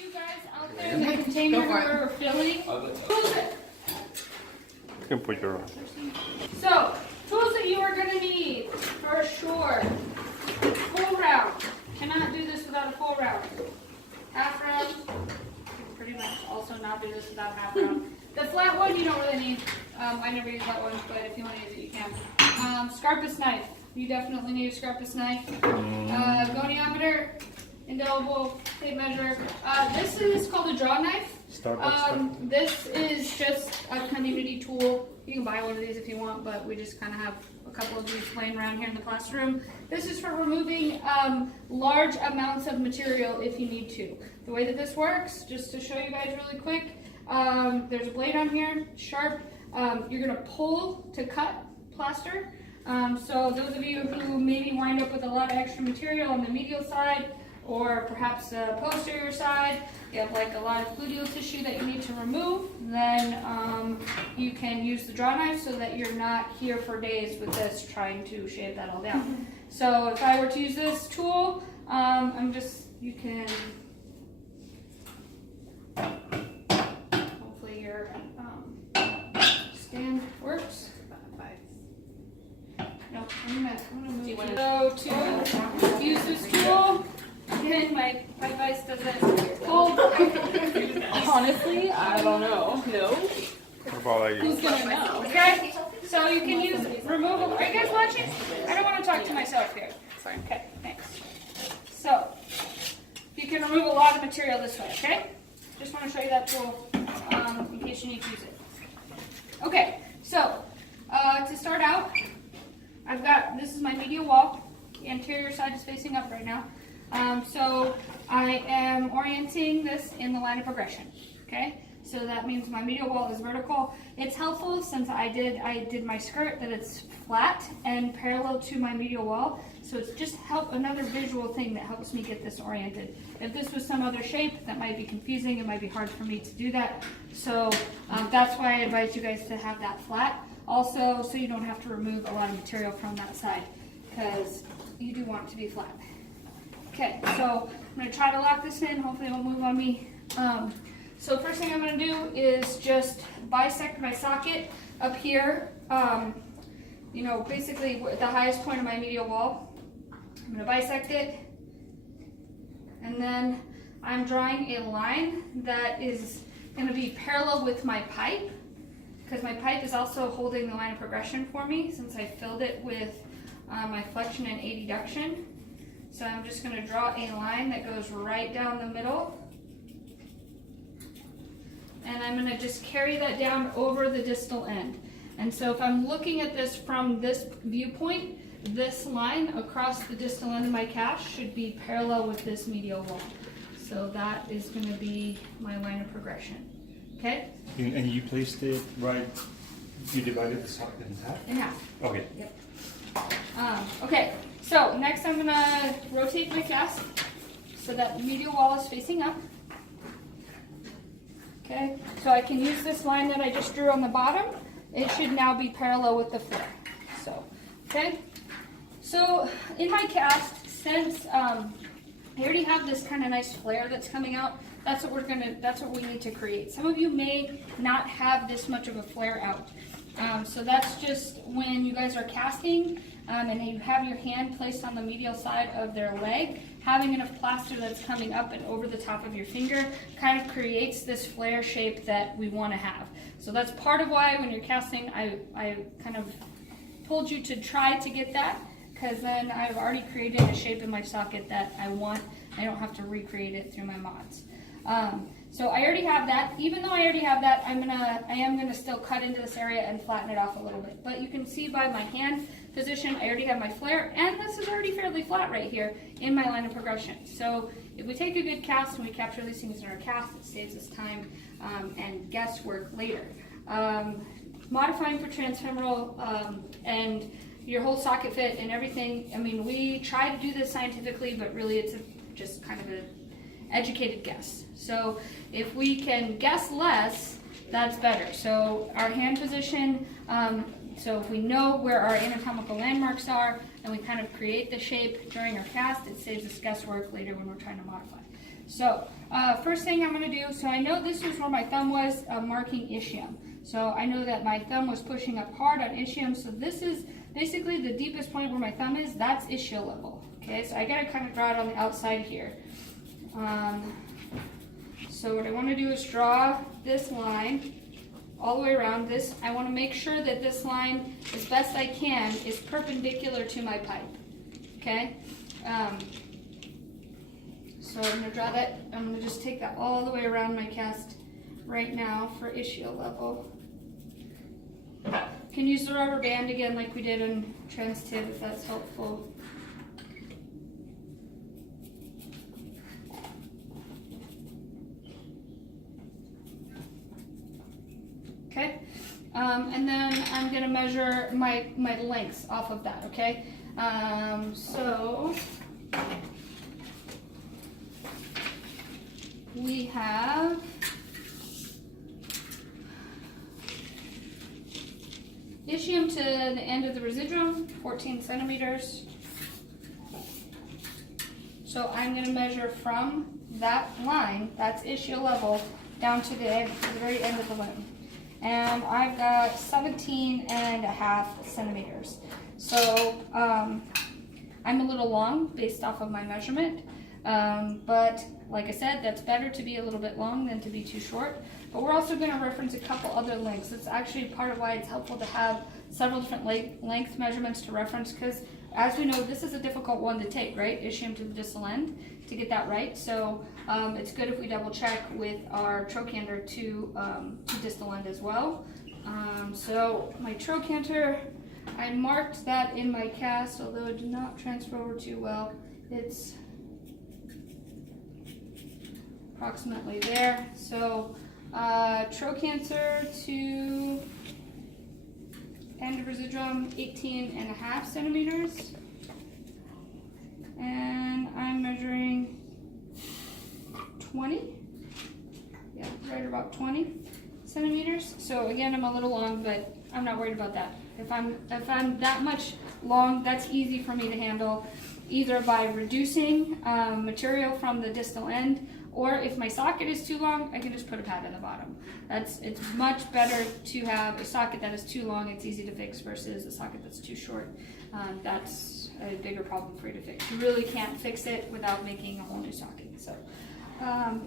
You guys out there in the container we're filling, who's it? You can put your. So, tools that you are going to need for sure. Full round. Cannot do this without a full round. Half round. You can pretty much also not do this without a half round. The flat one you don't really need. I never use that one, but if you want to use it, you can. Scarpus knife. You definitely need a scarpus knife. Goniometer. Indelible tape measure. This is called a draw knife. This is just a continuity tool. You can buy one of these if you want, but we just kind of have a couple of these laying around here in the classroom. This is for removing large amounts of material if you need to. The way that this works, just to show you guys really quick, there's a blade on here, sharp. You're going to pull to cut plaster. So those of you who maybe wind up with a lot of extra material on the medial side, or perhaps the posterior side, you have like a lot of gluteal tissue that you need to remove, then you can use the draw knife so that you're not here for days with this trying to shave that all down. So if I were to use this tool, you can, hopefully your stand works. No, I'm gonna move. So to use this tool, again, my advice doesn't hold. Honestly, I don't know. No. What about like Who's gonna know? Okay, so you can use removable. Are you guys watching? I don't want to talk to myself here. Sorry. Okay, thanks. So you can remove a lot of material this way. Okay, just want to show you that tool in case you need to use it. Okay, so to start out, this is my medial wall. The anterior side is facing up right now. So I am orienting this in the line of progression, okay? So that means my medial wall is vertical. It's helpful since I did my skirt that it's flat and parallel to my medial wall. So it's just another visual thing that helps me get this oriented. If this was some other shape, that might be confusing. It might be hard for me to do that. So that's why I advise you guys to have that flat. Also, so you don't have to remove a lot of material from that side because you do want it to be flat. Okay, so I'm going to try to lock this in. Hopefully it won't move on me. So first thing I'm going to do is just bisect my socket up here, basically at the highest point of my medial wall. I'm going to bisect it. And then I'm drawing a line that is going to be parallel with my pipe, because my pipe is also holding the line of progression for me since I filled it with my flexion and adduction. So I'm just going to draw a line that goes right down the middle. And I'm going to just carry that down over the distal end. And so if I'm looking at this from this viewpoint, this line across the distal end of my cast should be parallel with this medial wall. So that is going to be my line of progression. Okay? And you placed it right, you divided the socket in half? In half. Okay. Yep. Okay, so next I'm going to rotate my cast so that the medial wall is facing up. Okay, so I can use this line that I just drew on the bottom. It should now be parallel with the flare. So, okay. So in my cast, since I already have this kind of nice flare that's coming out, that's what we need to create. Some of you may not have this much of a flare out. So that's just when you guys are casting and you have your hand placed on the medial side of their leg, having enough plaster that's coming up and over the top of your finger kind of creates this flare shape that we want to have. So that's part of why when you're casting, I kind of told you to try to get that, because then I've already created a shape in my socket that I want. I don't have to recreate it through my mods. So I already have that. Even though I already have that, I am gonna still cut into this area and flatten it off a little bit. But you can see by my hand position, I already have my flare, and this is already fairly flat right here in my line of progression. So if we take a good cast and we capture these things in our cast, it saves us time and guesswork later. Modifying for transfemoral and your whole socket fit and everything. I mean, we try to do this scientifically, but really it's just kind of an educated guess. So if we can guess less, that's better. So our hand position, so if we know where our anatomical landmarks are and we kind of create the shape during our cast, it saves us guesswork later when we're trying to modify. So first thing I'm going to do, so I know this was where my thumb was marking ischium. So I know that my thumb was pushing up hard on ischium, so this is basically the deepest point where my thumb is, that's ischial level. Okay, so I got to kind of draw it on the outside here. So what I want to do is draw this line all the way around this. I want to make sure that this line, as best I can, is perpendicular to my pipe. Okay? So I'm going to draw that. I'm going to just take that all the way around my cast right now for ischial level. Can use the rubber band again like we did in Transtib if that's helpful. Okay, and then I'm going to measure my lengths off of that, okay? So we have ischium to the end of the residuum, 14 centimeters. So I'm going to measure from that line, that's ischial level, down to the very end of the limb. And I've got 17.5 centimeters. So I'm a little long based off of my measurement, but like I said, that's better to be a little bit long than to be too short. But we're also going to reference a couple other lengths. It's actually part of why it's helpful to have several different length measurements to reference, because as we know, this is a difficult one to take, right? Ischium to the distal end, to get that right. So it's good if we double check with our trochanter to distal end as well. So my trochanter, I marked that in my cast, although it did not transfer over too well. It's approximately there. So trochanter to end of residuum, 18.5 centimeters. And I'm measuring 20. Yeah, right about 20 centimeters. So again, I'm a little long, but I'm not worried about that. If I'm that much long, that's easy for me to handle, either by reducing material from the distal end, or if my socket is too long, I can just put a pad in the bottom. It's much better to have a socket that is too long, it's easy to fix, versus a socket that's too short. That's a bigger problem for you to fix. You really can't fix it without making a whole new socket. So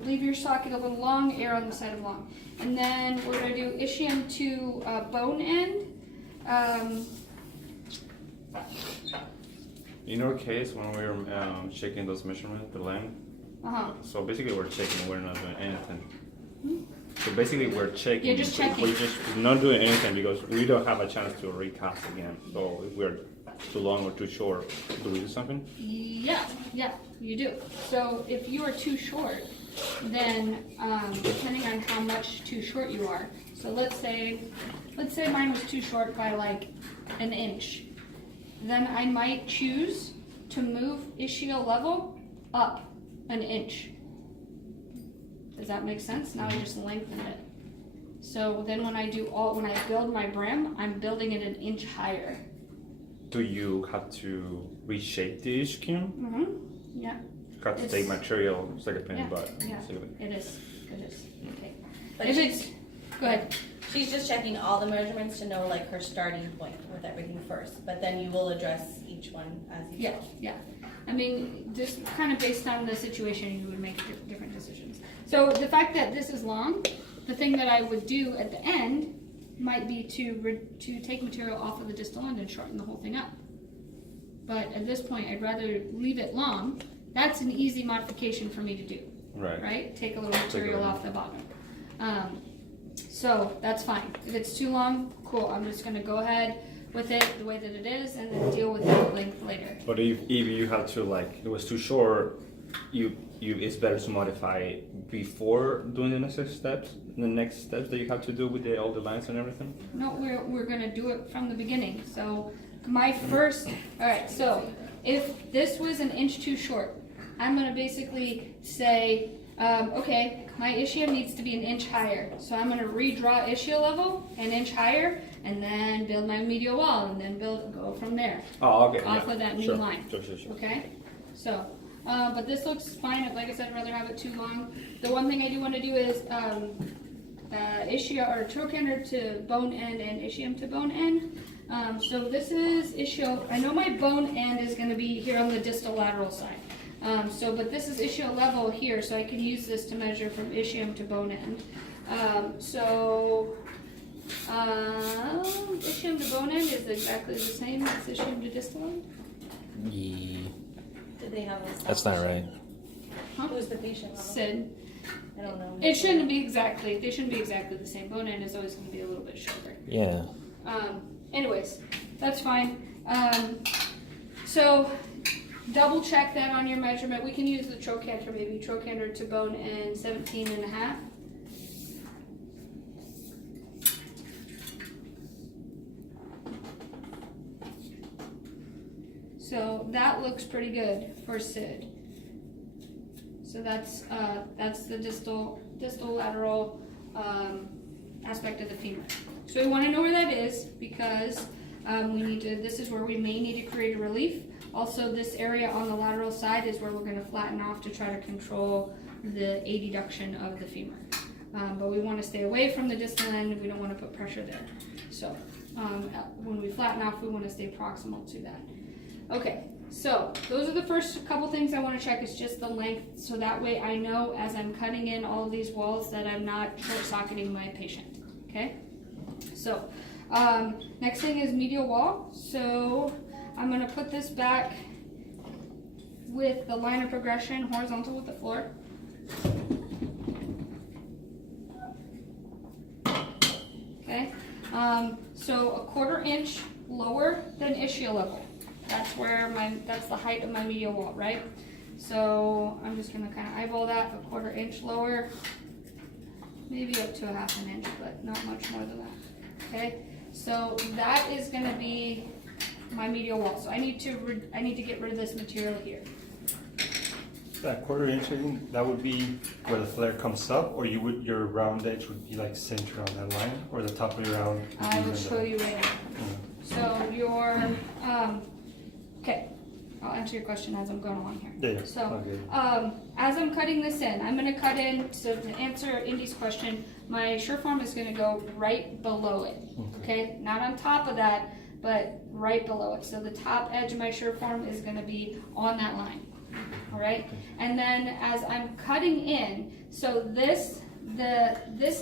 leave your socket a little long, err on the side of long. And then we're going to do ischium to bone end. In our case, when we were checking those measurements, the length, so basically we're checking, we're not doing anything. So basically we're checking. You're just checking. We're just not doing anything because we don't have a chance to recast again. So if we're too long or too short, do we do something? Yeah, you do. So if you are too short, then depending on how much too short you are, so let's say mine was too short by like an inch, then I might choose to move ischial level up an inch. Does that make sense? Now I just lengthened it. So then when I build my brim, I'm building it an inch higher. Do you have to reshape the ischium? Yeah. You have to take material, it's like a pin, but yeah, basically. it is. Okay. But If it's go ahead. she's just checking all the measurements to know like her starting point with everything first, but then you will address each one as you go. Yeah. I mean, just kind of based on the situation, you would make different decisions. So the fact that this is long, the thing that I would do at the end might be to take material off of the distal end and shorten the whole thing up. But at this point, I'd rather leave it long. That's an easy modification for me to do. Right? Take a little material off the bottom. So that's fine. If it's too long, cool. I'm just going to go ahead with it the way that it is and then deal with the length later. But if you had to, like, it was too short, it's better to modify it before doing the next steps that you have to do with all the lines and everything? No, we're going to do it from the beginning. So my first, all right, so if this was an inch too short, I'm going to basically say, okay, my ischium needs to be an inch higher. So I'm going to redraw ischial level an inch higher and then build my medial wall and then go from there. Oh, okay. Off of that new line. Sure. Okay? So but this looks fine. Like I said, I'd rather have it too long. The one thing I do want to do is ischia or trochanter to bone end and ischium to bone end. So this is ischio. I know my bone end is going to be here on the distal lateral side. But this is ischio level here, so I can use this to measure from ischium to bone end. Ischium to bone end is exactly the same as ischium to distal end. Yeah, Did they have a that's not right. Huh? Who's the patient level? Sid. I don't know. They shouldn't be exactly the same. Bone end is always going to be a little bit shorter. Yeah. Anyways, that's fine. So double check that on your measurement. We can use the trochanter, maybe trochanter to bone end 17.5. So that looks pretty good for Sid. So that's the distal lateral aspect of the femur. So we want to know where that is because this is where we may need to create a relief. Also, this area on the lateral side is where we're going to flatten off to try to control the adduction of the femur. But we want to stay away from the distal end. We don't want to put pressure there. So when we flatten off, we want to stay proximal to that. Okay, so those are the first couple things I want to check is just the length, so that way I know as I'm cutting in all of these walls that I'm not short-socketing my patient, okay? So, next thing is medial wall. So I'm going to put this back with the line of progression horizontal with the floor. Okay, so 1/4 inch lower than ischia level. That's the height of my medial wall, right? So I'm just gonna kind of eyeball that 1/4 inch lower, maybe up to 1/2 inch, but not much more than that. Okay, so that is gonna be my medial wall. So I need to get rid of this material here. That 1/4 inch, I think that would be where the flare comes up, or your round edge would be like centered on that line, or the top of your round. I will show you right now. So your okay, I'll answer your question as I'm going along here. Yeah. So, okay. as I'm cutting this in, I'm going to cut in, so to answer Indy's question, my Sureform is going to go right below it, okay? Not on top of that, but right below it. So the top edge of my Sureform is going to be on that line, all right? And then as I'm cutting in, so this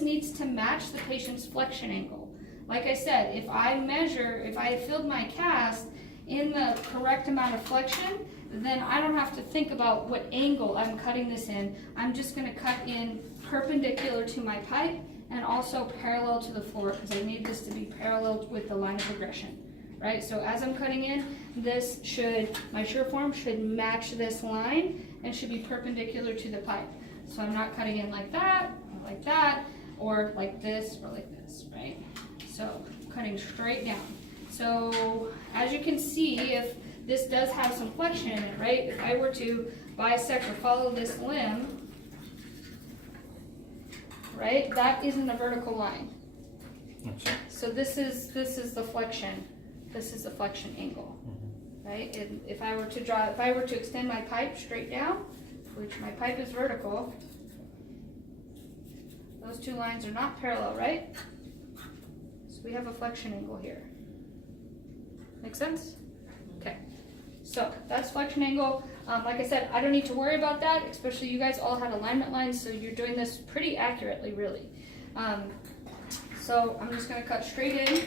needs to match the patient's flexion angle. Like I said, if I filled my cast in the correct amount of flexion, then I don't have to think about what angle I'm cutting this in. I'm just going to cut in perpendicular to my pipe and also parallel to the floor because I need this to be parallel with the line of progression, right? So as I'm cutting in, my Sureform should match this line and should be perpendicular to the pipe. So I'm not cutting in like that, or like this, right? So cutting straight down. So as you can see, if this does have some flexion in it, right? If I were to bisect or follow this limb, right? That isn't a vertical line. So this is the flexion. This is the flexion angle, right? And if I were to extend my pipe straight down, which my pipe is vertical, those two lines are not parallel, right? So we have a flexion angle here. Make sense? Okay. So that's flexion angle. Like I said, I don't need to worry about that, especially you guys all had alignment lines, so you're doing this pretty accurately, really. So I'm just going to cut straight in.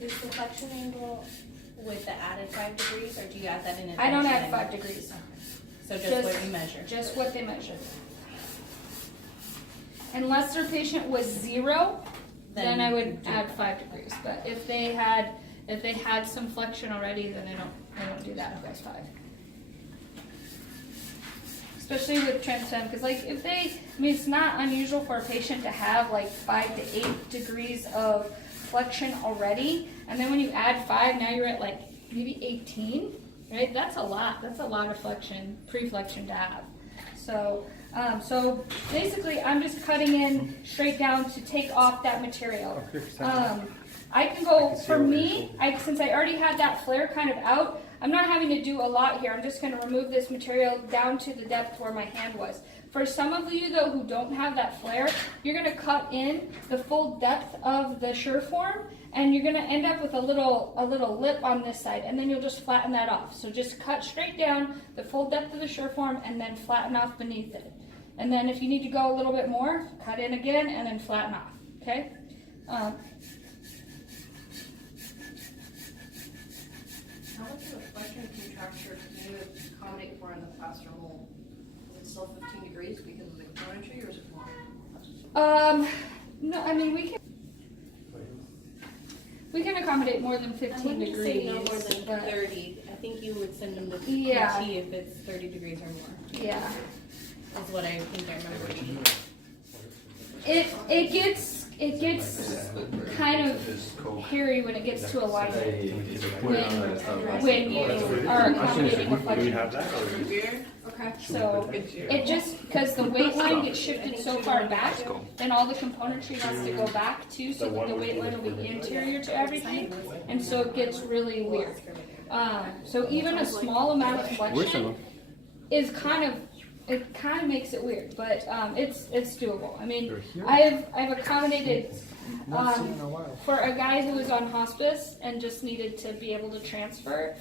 Is the flexion angle with the added 5 degrees, or do you add that in advance? I don't add 5 degrees. So just what you measure? Just what they measured. Unless their patient was 0, then I would add 5 degrees. But if they had some flexion already, then I don't do that if that's 5. Especially with Transfem, because it's not unusual for a patient to have like 5 to 8 degrees of flexion already, and then when you add 5, now you're at like maybe 18, right? That's a lot. That's a lot of flexion, pre-flexion to have. So basically, I'm just cutting in straight down to take off that material. I can go, for me, since I already had that flare kind of out, I'm not having to do a lot here. I'm just going to remove this material down to the depth where my hand was. For some of you though who don't have that flare, you're going to cut in the full depth of the Sureform, and you're going to end up with a little lip on this side, and then you'll just flatten that off. So just cut straight down the full depth of the Sureform and then flatten off beneath it. And then if you need to go a little bit more, cut in again and then flatten off. Okay? How much of a flexion contracture can you accommodate for in the plaster mold? Is it still 15 degrees because of the componentry, or is it more? No, I mean we can accommodate more than 15 I wouldn't degrees. say no more than but 30. I think you would send them to PT Yeah. if it's 30 degrees or more. Yeah. Is what I think I remember. It gets kind of hairy when it gets to alignment. When you are accommodating a Do we flexion. have that? Or? Okay. So it just because the weight line gets shifted so far back, then all the componentry has to go back too, so that the weight line will be interior to everything, and so it gets really weird. So even a small amount of flexion is kind of makes it weird, but it's doable. I mean, I've accommodated for a guy who was on hospice and just needed to be able to transfer.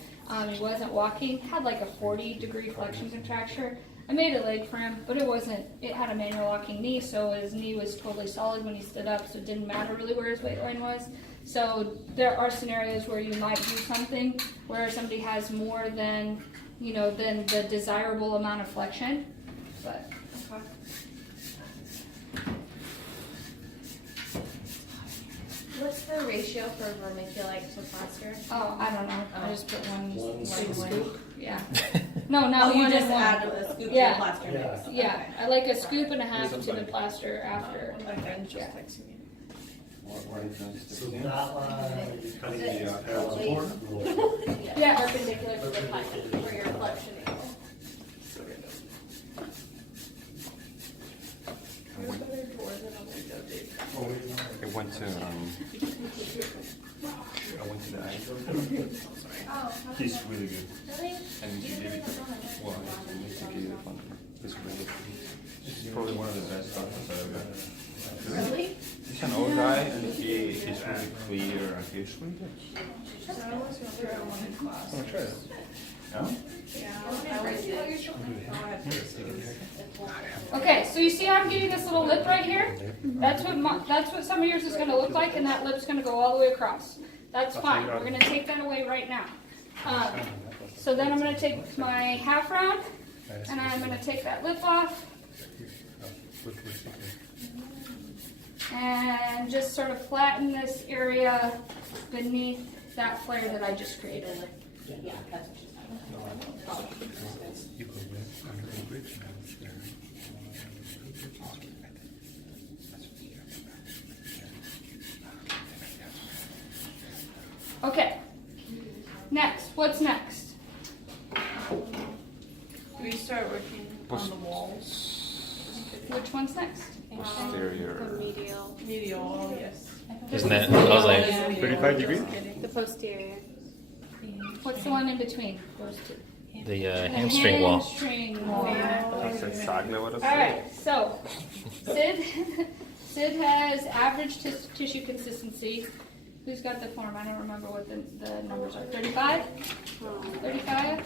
He wasn't walking, had like a 40-degree flexion contracture. I made a leg for him, but it had a manual walking knee, so his knee was totally solid when he stood up, so it didn't matter really where his weight line was. So there are scenarios where you might do something where somebody has more than the desirable amount of flexion. But What's the ratio for vermiculite to plaster? oh, I don't know. I just put one scoop. scoop. Yeah. No, not You one just and one. add a scoop Yeah. to the plaster mix. Yeah, I like a scoop and a half to the plaster after. Okay. Yeah. So that line, you're cutting the parallel board? Yeah, perpendicular to the plaster for your flexion. I went to the angle. He's really good. And you did it. Well, I used to give you the fun. It's really, it's probably one of the best doctors I've ever. Really? He's an old guy, and he's really clear, and he's really good. I'll try it. Okay, so you see how I'm getting this little lip right here? That's what some of yours is going to look like, and that lip's going to go all the way across. That's fine. We're going to take that away right now. So then I'm going to take my half round, and I'm going to take that lip off, and just sort of flatten this area beneath that flare that I just created. Yeah, that's what she's Okay. Next, what's next? Do we start working on the walls? Which one's next? Posterior. Medial wall, yes. Isn't it? I was like, 35 degrees? The posterior. What's the one in between those two? the hamstring wall. Hamstring wall. That's exactly what I All said. right, so Sid has average tissue consistency. Who's got the form? I don't remember what the numbers are. 35? 35?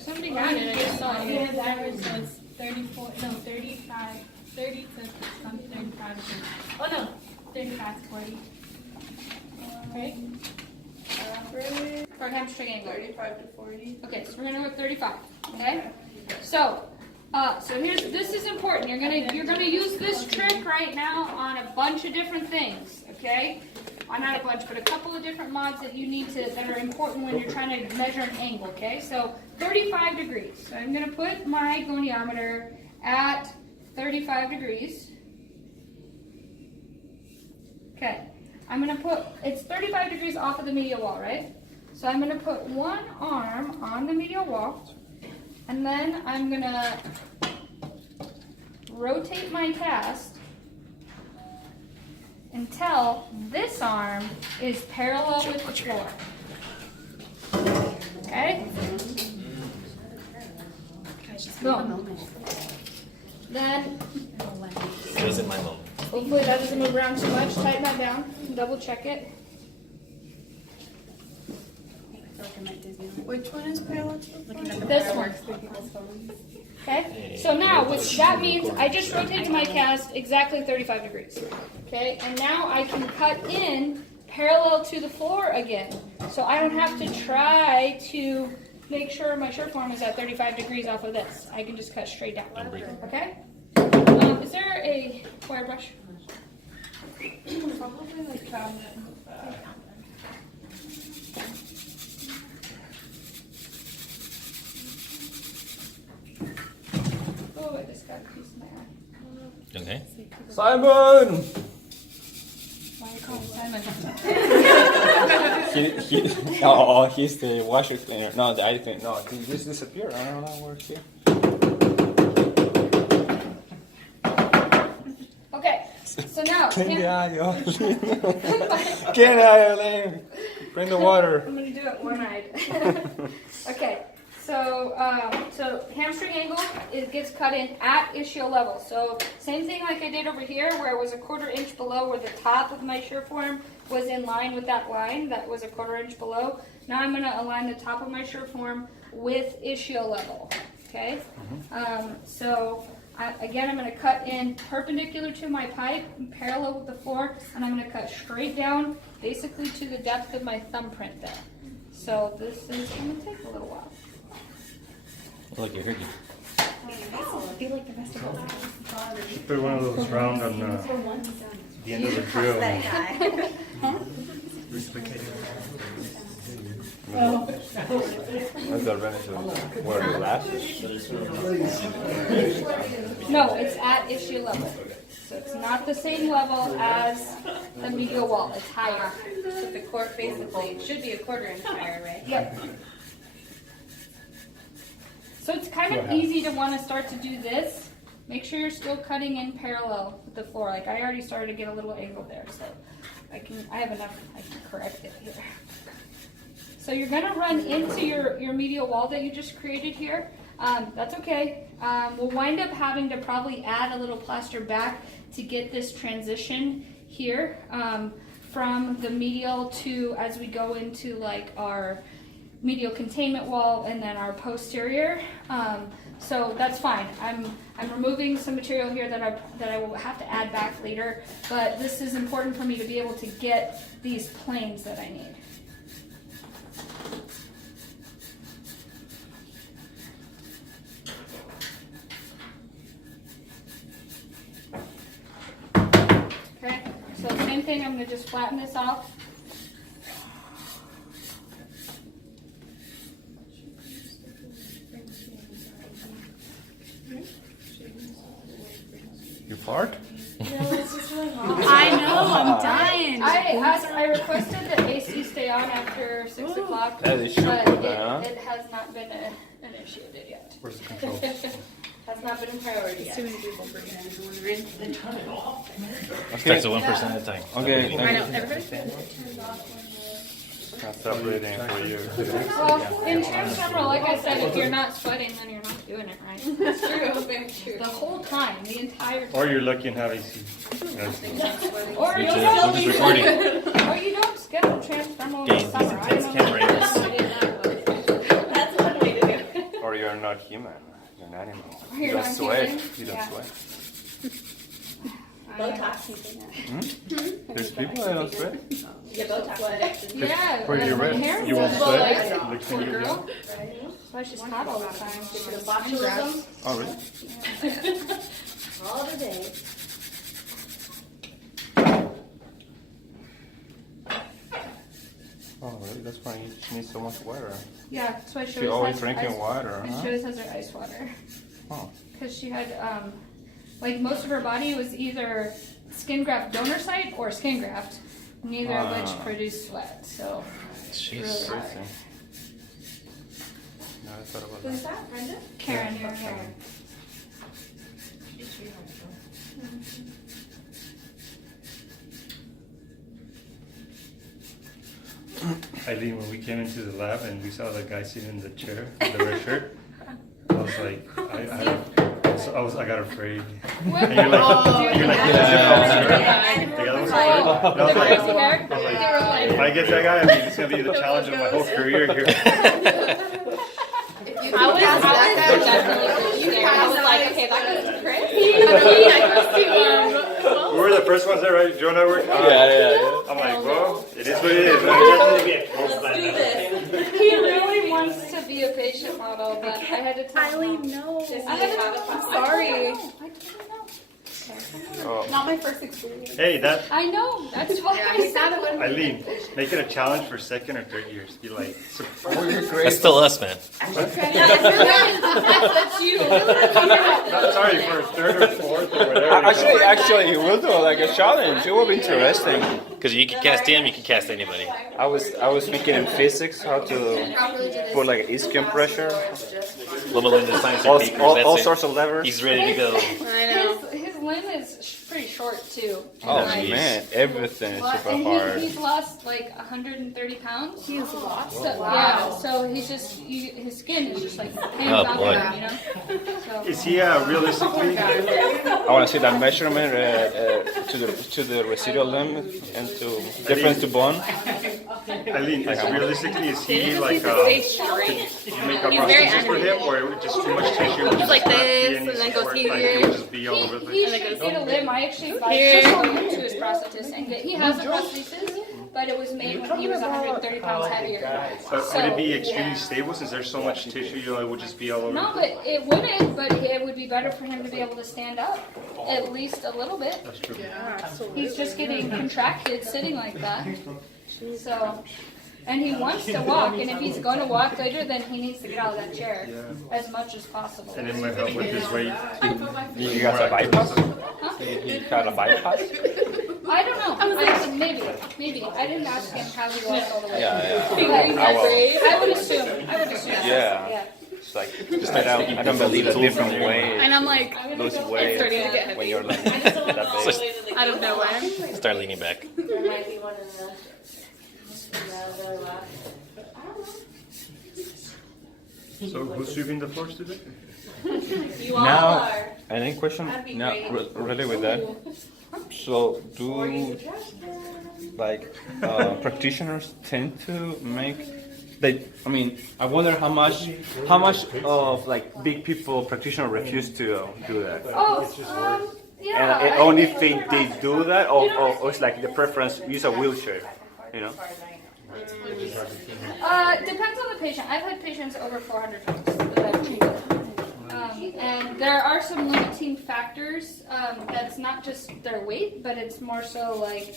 Somebody got it. I just saw it. His average was 34, no, 35, 30 to some 35 to, oh no, 35 to 40. Right? For hamstring angle. 35 to 40. Okay, so we're gonna go with 35. Okay? So this is important. You're gonna use this trick right now on a bunch of different things. Okay? Not a bunch, but a couple of different mods that are important when you're trying to measure an angle. Okay? So 35 degrees. So I'm gonna put my goniometer at 35 degrees. Okay. It's 35 degrees off of the medial wall, right? So I'm gonna put one arm on the medial wall, and then I'm gonna rotate my cast until this arm is parallel with the floor. Okay? Boom. Then, It was in my moment. hopefully that doesn't move around too much. Tighten that down. Double check it. Which one is parallel? This one. Okay? So now, which that means I just rotated my cast exactly 35 degrees. Okay? And now I can cut in parallel to the floor again. So I don't have to try to make sure my shirt form is at 35 degrees off of this. I can just cut straight down. Okay? Is there a wire brush? Probably like cabinet in the back. Oh, I just got a piece of my eye. Okay. Simon! Why are you calling Simon? He's the washer cleaner. No, the eye cleaner. No, he just disappeared. I don't know how it works here. Okay, so now, Bring the water. I'm gonna do it one-eyed. Okay, so hamstring angle, it gets cut in at ischial level. So same thing like I did over here, where it was a 1/4 inch below where the top of my shirt form was in line with that line that was a 1/4 inch below. Now I'm gonna align the top of my shirt form with ischial level. Okay, again, I'm going to cut in perpendicular to my pipe, parallel with the floor, and I'm going to cut straight down, basically to the depth of my thumbprint there. So this is going to take a little while. Look, you heard you. Put one of those round on the end of the drill. What's the advantage of wearing glasses? No, it's at ischial level. So it's not the same level as the medial wall. It's higher. So the court basically, it should be a 1/4 inch higher, right? Yep. So it's kind of easy to want to start to do this. Make sure you're still cutting in parallel with the floor. Like I already started to get a little angle there, so I have enough, I can correct it here. So you're gonna run into your medial wall that you just created here. That's okay. We'll wind up having to probably add a little plaster back to get this transition here from the medial to as we go into like our medial containment wall and then our posterior. So that's fine. I'm removing some material here that I will have to add back later, but this is important for me to be able to get these planes that I need. Okay, so same thing, I'm going to just flatten this off. You fart? I know, I'm dying. I requested that AC stay on after 6 o'clock, That is super, but huh? it has not been initiated yet. Where's the control? Has not been a priority yet. Starts at 1% at a time. Okay, I know, everybody? I'll stop breathing for you. Well, in Transfemoral, like I said, if you're not sweating, then you're not doing it right. That's true, very true. The whole time, the entire time. Or you're lucky and have AC. Or Which you is don't, we're just recording. or you don't schedule Transfemoral in Gain the summer. I don't know. camera angles. That's one way to do it. Or you're not human. You're an animal. Or You you're don't not sweat. human. You don't Yeah. sweat. Botox and thing. There's people that don't sweat. Yeah, Botox. Yeah, Where you my red? hair You won't is sweat? like, Looks poor like you're girl. That's why she's hot all the time. The botulism Oh, really? all the day. Oh, really? That's why you need so much water. Yeah, that's why she She always has drinking ice, water, and huh? she always has her ice water. Oh. Because she had, like most of her body was either skin graft donor site or skin graft, neither of which produced sweat. So it's really Jeez. hard. Crazy. No, I thought about Who's that. that, Brenda? Karen, you're Karen. Eileen, when we came into the lab and we saw the guy sitting in the chair with the red shirt, I was like, I got afraid. And you're like, the other one's afraid. And I was like, if I get that guy, I mean, it's gonna be the challenge of my whole career here. I was definitely scared. I was like, okay, that goes Chris. We were the first ones there, right? Joe and I were. Yeah. I'm like, well, it is what it is. He really wants to be a patient model, but I had to tell him. no. I had to tell him. I'm sorry. I totally know. Not my first experience. Hey, that I know. That's why I said it. Eileen, make it a challenge for second or third years. Be like, That's still us, man. That's you. not sorry for third or fourth or whatever. Actually, we'll do like a challenge. It will be interesting. Because you can cast him, you can cast anybody. I was thinking in physics how to put like ischemic pressure, Limiting the science all, technique. all, That's all it. sorts of levers. He's ready to go. His limb is pretty short too. Oh Like, man, everything is super and hard. he's lost like 130 pounds. He's lost. So, yeah, so he's just his skin is just like hangs Oh, off boy. him, you know. So, Is he realistically? I want to see that measurement to the residual limb and to difference to bone. Eileen, realistically, is he like? Could you make a prosthesis for him, or just too much tissue? He's like this, and and then goes Like, here. he would just be all over the he place. should get a limb. I actually advised him to go to his prosthetist and he has a prosthesis, but it was made when he was 130 pounds heavier. But would it be extremely stable since there's so much tissue? It would just be all over. No, but it wouldn't. But it would be better for him to be able to stand up at least a little bit. That's true. He's just getting contracted sitting like that. So, and he wants to walk, and if he's going to walk later, then he needs to get out of that chair as much as possible. And it might help with his weight. You got a bypass? You got a bypass? I don't know. Maybe. I didn't ask him how he walks all the way. Yeah. But I would assume. Yeah. It's like just I don't believe a different way. And I'm like, Lose it's weight starting to get when heavy. you're like that big. Out of nowhere. Start leaning back. There might be one in the other lab. I don't know. So who's sweeping the floors today? You all Now, are. any question? That'd be No, great. really with that. So Or you do could dress them. like practitioners tend to make I mean, I wonder how much of like big people practitioners refuse to do that. Yeah. And only if they do that, or it's like the preference use a wheelchair, you know. Depends on the patient. I've had patients over 400 pounds that I've treated. And there are some limiting factors. That's not just their weight, but it's more so like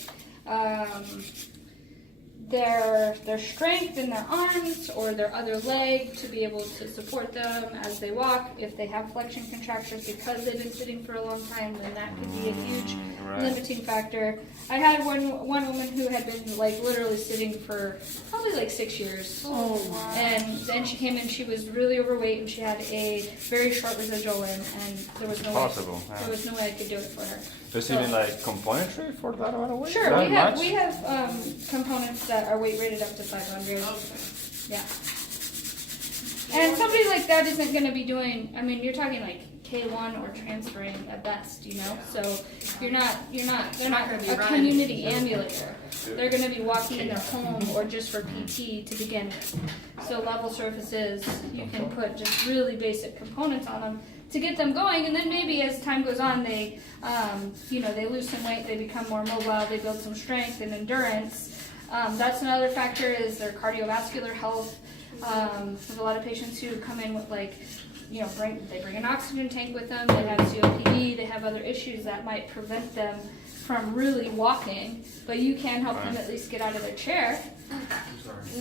their strength in their arms or their other leg to be able to support them as they walk. If they have flexion contractures because they've been sitting for a long time, then that could be a huge limiting factor. I had one woman who had been like literally sitting for probably like 6 years. Oh, wow. And then she came in, she was really overweight and she had a very short residual limb, and there was no there was no way I could do it for her. There's even like componentry for that amount of weight? Sure, That much? we have components that are weight rated up to 500. Yeah. And somebody like that isn't going to be doing. I mean, you're talking like K1 or transferring at best, you know. So they're not a community ambulator. They're going to be walking in their home or just for PT to begin with. So level surfaces, you can put just really basic components on them to get them going, and then maybe as time goes on, they, they lose some weight, they become more mobile, they build some strength and endurance. That's another factor is their cardiovascular health. There's a lot of patients who come in with they bring an oxygen tank with them, they have COPD, they have other issues that might prevent them from really walking, but you can help them at least get out of their chair.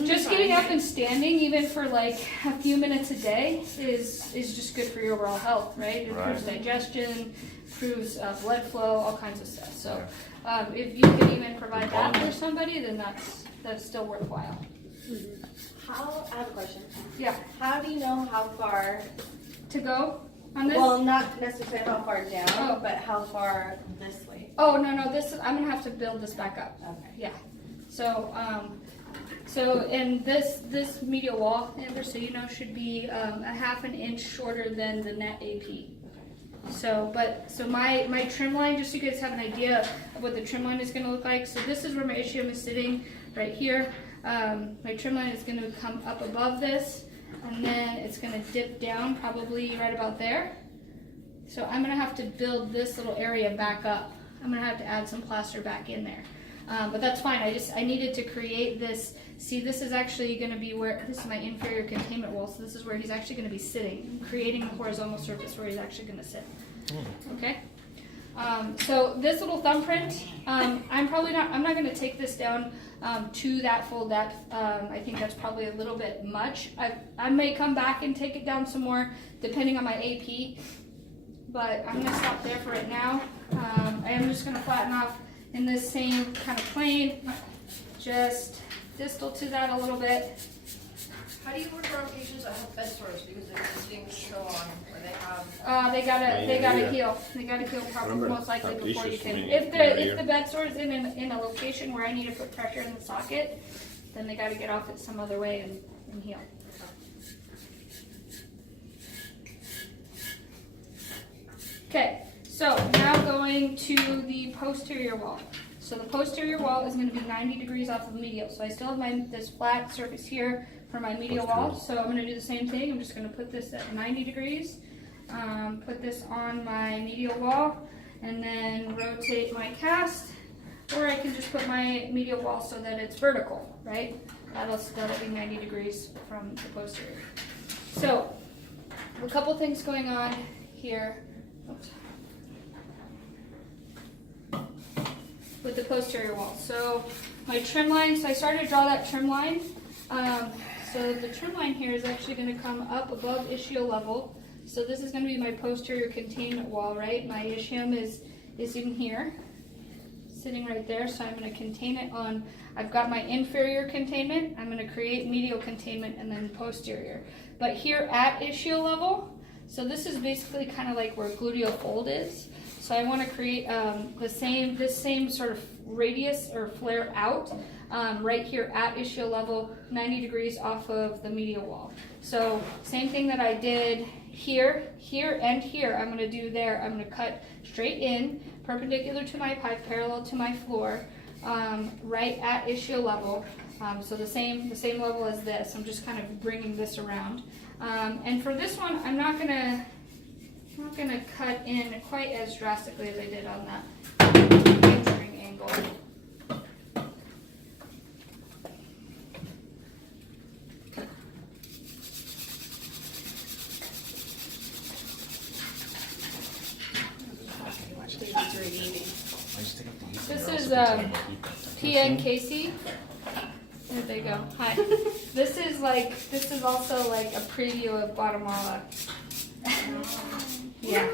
Just getting up and standing, even for like a few minutes a day, is just good for your overall health, right? It improves digestion, improves blood flow, all kinds of stuff. So if you can even provide that for somebody, then that's still worthwhile. I have a question. Yeah. How do you know how far To go on this? Well, not necessarily how far down, Oh. but how far this way. Oh, no, I'm gonna have to build this back up. Okay. Yeah. So So, and this medial wall, Amber, so you know, should be a half an inch shorter than the net AP. So, so my trim line, just so you guys have an idea of what the trim line is going to look like. So this is where my ischium is sitting, right here. My trim line is going to come up above this, and then it's going to dip down probably right about there. So I'm going to have to build this little area back up. I'm going to have to add some plaster back in there. But that's fine. I needed to create this. See, this is actually going to be where, this is my inferior containment wall. So this is where he's actually going to be sitting, creating a horizontal surface where he's actually going to sit. Okay. So this little thumbprint, I'm not going to take this down to that full depth. I think that's probably a little bit much. I may come back and take it down some more depending on my AP, but I'm going to stop there for right now. I am just going to flatten off in this same kind of plane, just distal to that a little bit. How do you work around patients that have bed sores because they're sitting so on, or they have? They gotta heal. They gotta heal probably most likely before you can. If the bed sore is in a location where I need to put pressure in the socket, then they gotta get off it some other way and heal. Okay, so now going to the posterior wall. So the posterior wall is going to be 90 degrees off of medial. So I still have this flat surface here for my medial wall. So I'm going to do the same thing. I'm just going to put this at 90 degrees, put this on my medial wall, and then rotate my cast. Or I can just put my medial wall so that it's vertical, right? That'll be 90 degrees from the posterior. So a couple things going on here. Oops. With the posterior wall. So my trim line, so I started to draw that trim line. So the trim line here is actually going to come up above ischial level. So this is going to be my posterior containment wall, right? My ischium is in here, sitting right there. So I'm going to contain it on, I've got my inferior containment, I'm going to create medial containment, and then posterior. But here at ischial level, so this is basically kind of like where gluteal fold is. So I want to create this same sort of radius or flare out right here at ischial level, 90 degrees off of the medial wall. So same thing that I did here, and here, I'm going to do there. I'm going to cut straight in, perpendicular to my pipe, parallel to my floor, right at ischial level. So the same level as this. I'm just kind of bringing this around. And for this one, I'm not gonna cut in quite as drastically as I did on that entering angle. This is PNKC. There they go. Hi. This is also like a preview of Guatemala. Yeah.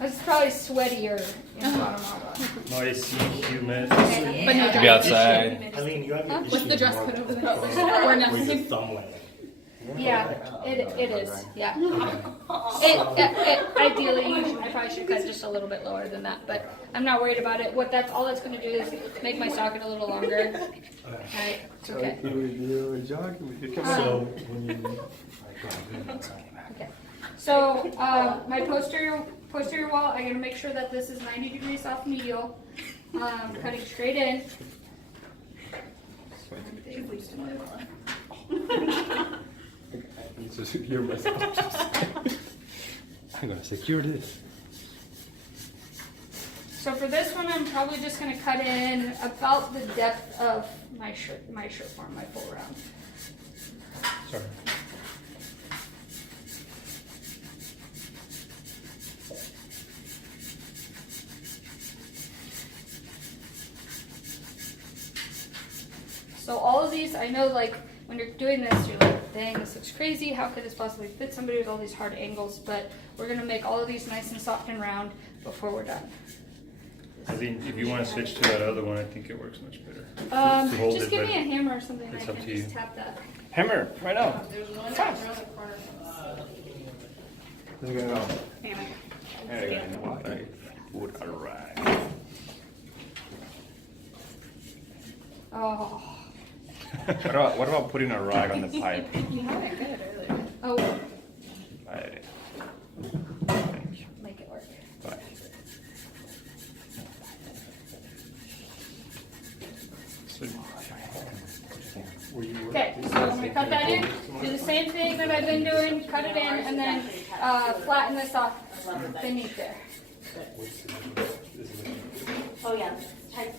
It's probably sweatier in Guatemala. Noisy, humid. But no Be dress. outside. Eileen, you have your What's the dress code over there? Or With nothing? your thumb like Yeah, it is. Yeah. Ideally, I probably should cut just a little bit lower than that, but I'm not worried about it. All it's going to do is make my socket a little longer. Right. Okay. Okay. So my posterior wall, I'm going to make sure that this is 90 degrees off medial, cutting straight in. I'm gonna secure this. So for this one, I'm probably just going to cut in about the depth of my shirt form, my full round. Sorry. So all of these, I know, like when you're doing this, you're like, dang, this looks crazy. How could this possibly fit somebody with all these hard angles? But we're going to make all of these nice and soft and round before we're done. I think if you want to switch to that other one, I think it works much better. hold Just it, give but me a hammer or something. it's I up can to just you. tap that. Hammer, right now. There's one around the corner. Let's go. Hammer. There you go. Would arrive. Oh, What about putting a rag on the pipe? You had it good earlier. Oh, Alright. Thank you. make it work. Bye. Okay, so I'm gonna cut that in, do the same thing that I've been doing, cut it in, and then flatten this off beneath there. Oh yeah,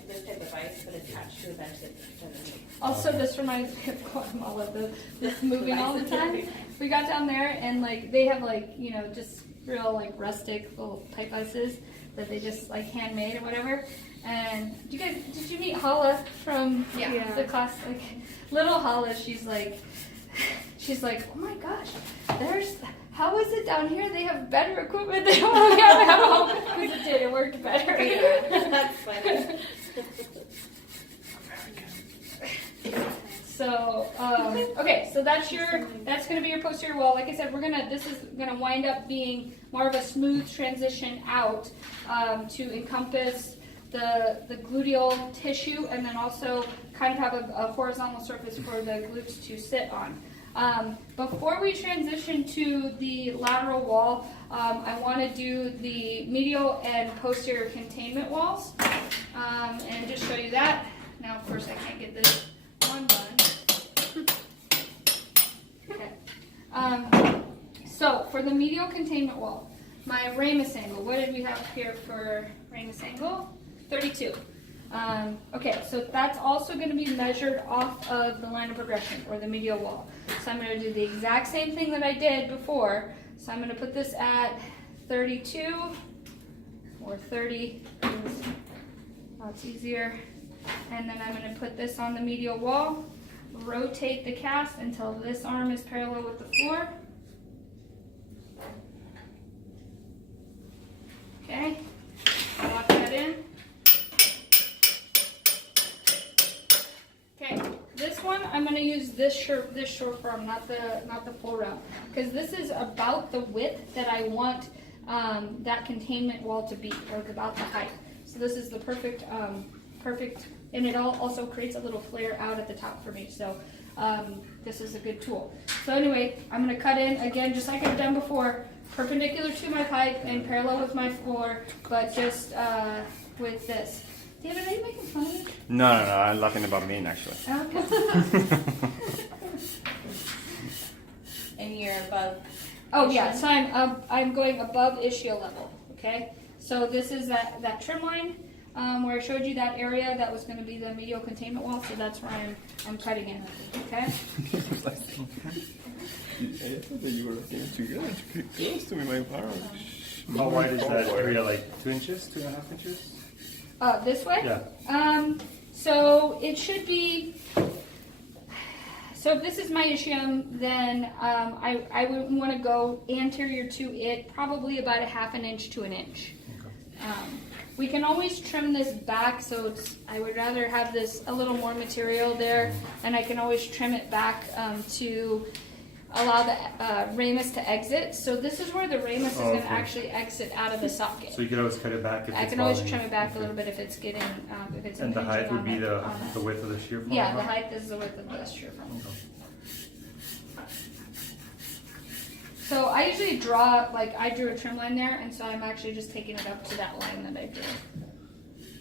this type of ice, but attached to a bench that doesn't. Also, this reminds me of Guatemala, this moving all the time. We got down there and like they have like, you know, just real like rustic little pipe ices that they just like handmade or whatever. And did you meet Hala from the class? Like little Hala, she's like, oh my gosh, how is it down here? They have better equipment than what we have at home. Because it worked better. Yeah, that's funny. So, okay, so that's gonna be your posterior wall. Like I said, this is gonna wind up being more of a smooth transition out to encompass the gluteal tissue, and then also kind of have a horizontal surface for the glutes to sit on. Before we transition to the lateral wall, I want to do the medial and posterior containment walls, and just show you that. Now, of course, I can't get this one done. Okay. So for the medial containment wall, my ramus angle. What did we have here for ramus angle? 32. Okay, so that's also going to be measured off of the line of progression, or the medial wall. So I'm going to do the exact same thing that I did before. So I'm going to put this at 32, or 30, that's easier. And then I'm going to put this on the medial wall, rotate the cast until this arm is parallel with the floor. Okay, lock that in. Okay, this one I'm going to use this short form, not the full round, because this is about the width that I want that containment wall to be, or about the height. So this is the perfect, and it also creates a little flare out at the top for me. So this is a good tool. So anyway, I'm going to cut in again, just like I've done before, perpendicular to my pipe and parallel with my floor, but just with this. David, are you making fun of me? No, I'm laughing about me actually. Okay. And you're above. Oh yeah, so I'm going above ischial level. Okay, so this is that trim line where I showed you that area that was going to be the medial containment wall. So that's where I'm cutting in. Okay. I thought that you were getting too good, too close to me, my power. How wide is that area? Like 2 inches, 2.5 inches? This way? Yeah. So it should be, so if this is my ischium, then I would want to go anterior to it, probably about a 1/2 inch to 1 inch. Okay. We can always trim this back, so I would rather have this a little more material there, and I can always trim it back to allow the ramus to exit. So this is where the ramus is going to actually exit out of the socket. So you can always cut it back if I it's can always falling. trim it back a little bit if it's getting, if it's And the height impinging would be on the width of the shear foam? Yeah, the height is the width of the shear foam. Okay. So I usually draw, I drew a trim line there, and so I'm actually just taking it up to that line that I drew.